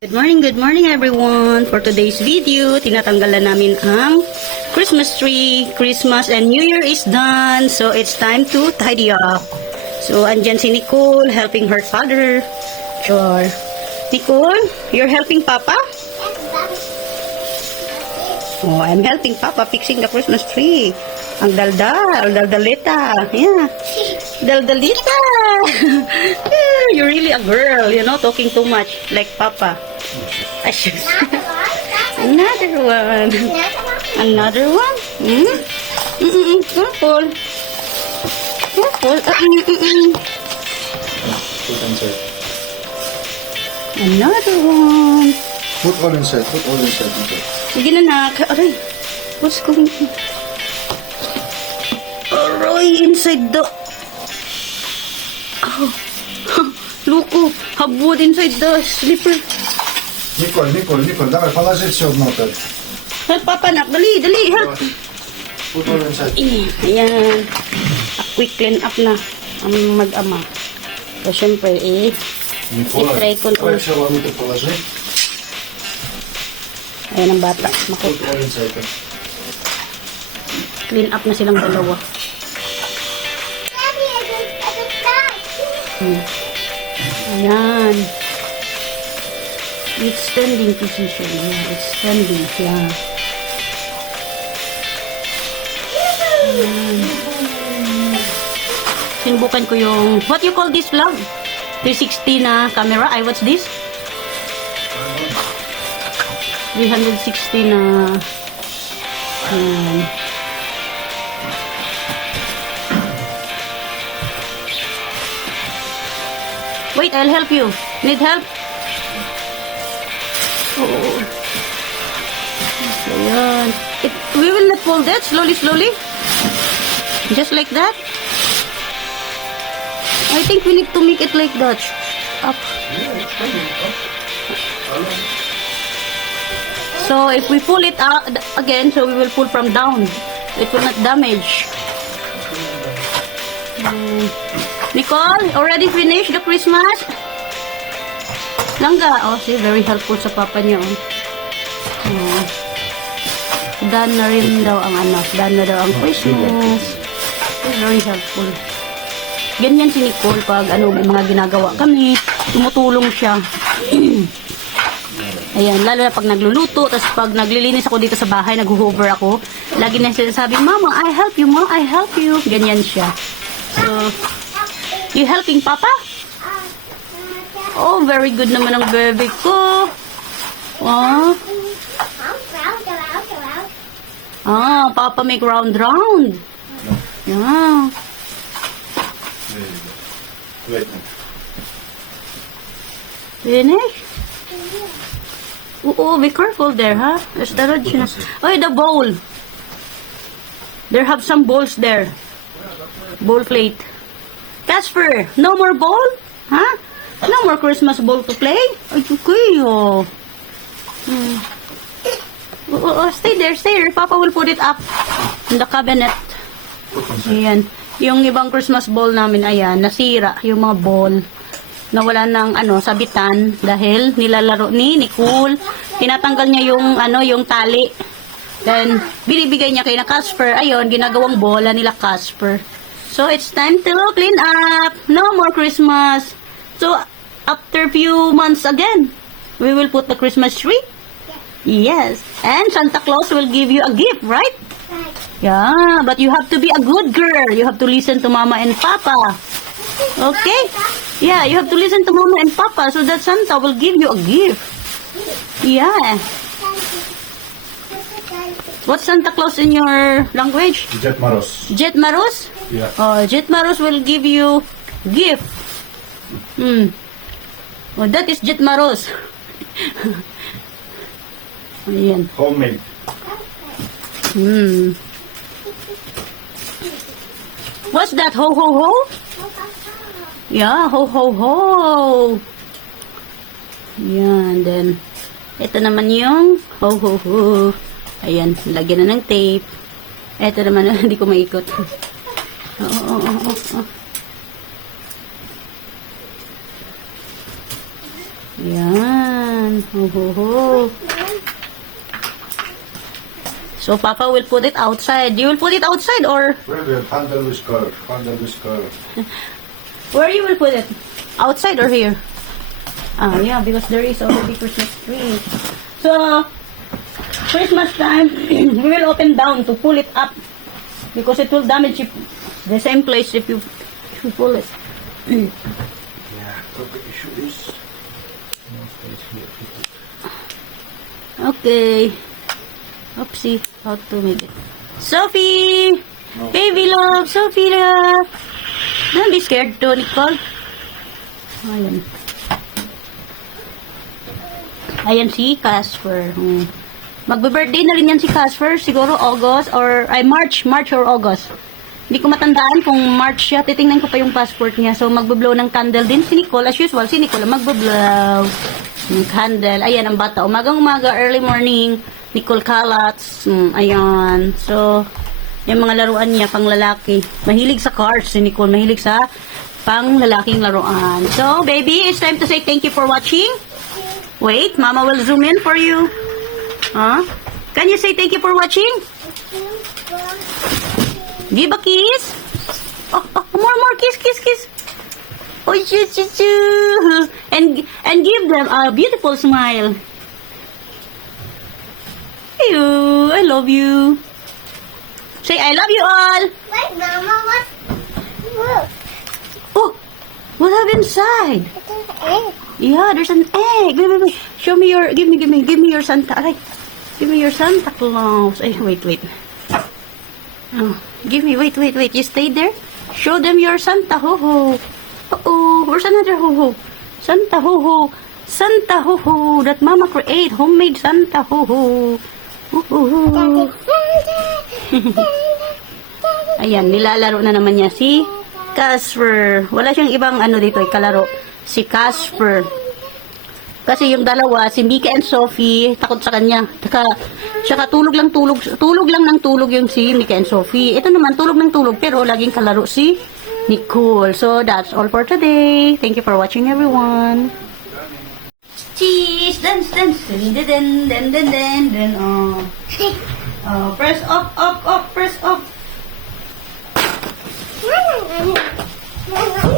Good morning everyone. For today's video, tinatanggalan namin ang Christmas tree. Christmas and New Year is done. So it's time to tidy up. So andyan si Nicole helping her father. Sure. Nicole, you're helping Papa? Oh, I'm helping Papa fixing the Christmas tree. Ang daldalita. Yeah. Daldalita. Yeah, you're really a girl, talking too much like Papa. Another one. Another one. Careful. Careful. Put inside. Another one. Put all inside. Put all inside. Sige na nak. Aray. What's going on? Aray, inside the... Oh. Луку, habod inside the slipper. Николь, давай, положи все внутрь. Help Papa nak. Dali, help. Put all inside. Ayan. A quick clean up na ang mag-ama. So, syempre, Николай, i-try ko давай na. все внутрь положи. Ayan ang bata. Put all inside. Clean up na silang dalawa. Ayan. It's standing position. Yeah, it's standing. Yeah. Ayan. Sinubukan ko yung, what you call this vlog? 360 na camera. What's this? 360 na. Ayan. Wait, I'll help you. Need help? Oh. Ayan. We will not fold that. Slowly. Just like that. I think we need to make it like that. Up. So if we pull it out again, so we will pull from down. It will not damage. Nicole, already finished the Christmas? Langga. Oh, see, very helpful sa papa niya. Oh. Done na rin daw ang done na daw ang Christmas. Very helpful. Ganyan si Nicole pag may mga ginagawa kami, tumutulong siya. Ayan, lalo na pag nagluluto, tapos pag naglilinis ako dito sa bahay, nag-hover ako, lagi na sinasabi, Mama, I help you, Ma, I help you. Ganyan siya. So, you helping Papa? Oh, very good naman ang bebe ko. Oh. Papa make round. Yeah. Wait. Finish? Oh, be careful there, ha? There's the rod siya. Oh, the bowl. There have some bowls there. Bowl plate. Casper, no more bowl? Huh? No more Christmas bowl to play? Ay, kukuyo. Stay there. Papa will put it up in the cabinet. Ayan. Yung ibang Christmas bowl namin, ayan, nasira. Yung mga bowl. Nawala ng, sabitan. Dahil nilalaro ni Nicole. Tinatanggal niya yung tali. Then, binibigay niya kay na Casper. Ayun, ginagawang bola nila Casper. So, it's time to clean up. No more Christmas. So, after few months again, we will put the Christmas tree. Yes. And Santa Claus will give you a gift, right? Yeah, but you have to be a good girl. You have to listen to Mama and Papa. Okay? Yeah, you have to listen to Mama and Papa so that Santa will give you a gift. Yeah. What's Santa Claus in your language? Jet Maros. Jet Maros? Yeah. Oh, Jet Maros will give you gift. Oh, that is Jet Maros. Ayan. Homemade. What's that? Ho, ho, ho? Yeah, ho, ho, ho. Yan, then, ito naman yung ho, ho, ho. Ayan, lagyan na ng tape. Ito naman, hindi ko maikot. Oh. Yan. Ayan. Ho, ho, ho. So, Papa will put it outside. You will put it outside or Where the handle whisker? Handle whisker. where you will put it? Outside or here? Ah, yeah, because there is already Christmas tree. So, Christmas time, we will open down to pull it up because it will damage the same place if you pull it. Yeah, but the issue is no space here. Okay. Oopsie, how to make it. Sophie! Baby love! Sophie love! Don't be scared to, Nicole. Ayan. Ayan si Casper. Magbe-birthday na rin yan si Casper. Siguro August or March or August. Hindi ko matandaan kung March siya. Titingnan ko pa yung passport niya. So magbe-blow ng candle din si Nicole. As usual, si Nicole magbe-blow ng candle. Ayan ang bata. Umagang-umaga, early morning. Nicole Kalats. Ayan. So, yung mga laruan niya, pang lalaki. Mahilig sa cars si Nicole. Mahilig sa pang lalaking laruan. So, baby, it's time to say thank you for watching. Wait, Mama will zoom in for you. Huh? Can you say thank you for watching? Give a kiss. Oh, more kiss. Oh, choo. And give them a beautiful smile. Ew, I love you. Say, I love you all. Wait, Mama, what? Look, Oh, what have inside? it's an egg. Yeah, there's an egg. Wait. Show me your, give me your Santa. Ay, give me your Santa Claus. Ay, wait. Oh, give me, wait. You stay there. Show them your Santa ho-ho. Uh-oh, where's another ho-ho? Santa ho-ho. Santa ho-ho that Mama create. Homemade Santa ho-ho. Ho-ho-ho. Ayan, nilalaro na naman niya si Casper. Wala siyang ibang ano dito, kalaro. Si Casper. Kasi yung dalawa, si Mika and Sophie, takot sa kanya. Tsaka tulog lang yung si Mika and Sophie. Ito naman, tulog ng tulog, pero laging kalaro si Nicole. So, that's all for today. Thank you for watching, everyone. Cheese, dance. Then, press up, press up. Na.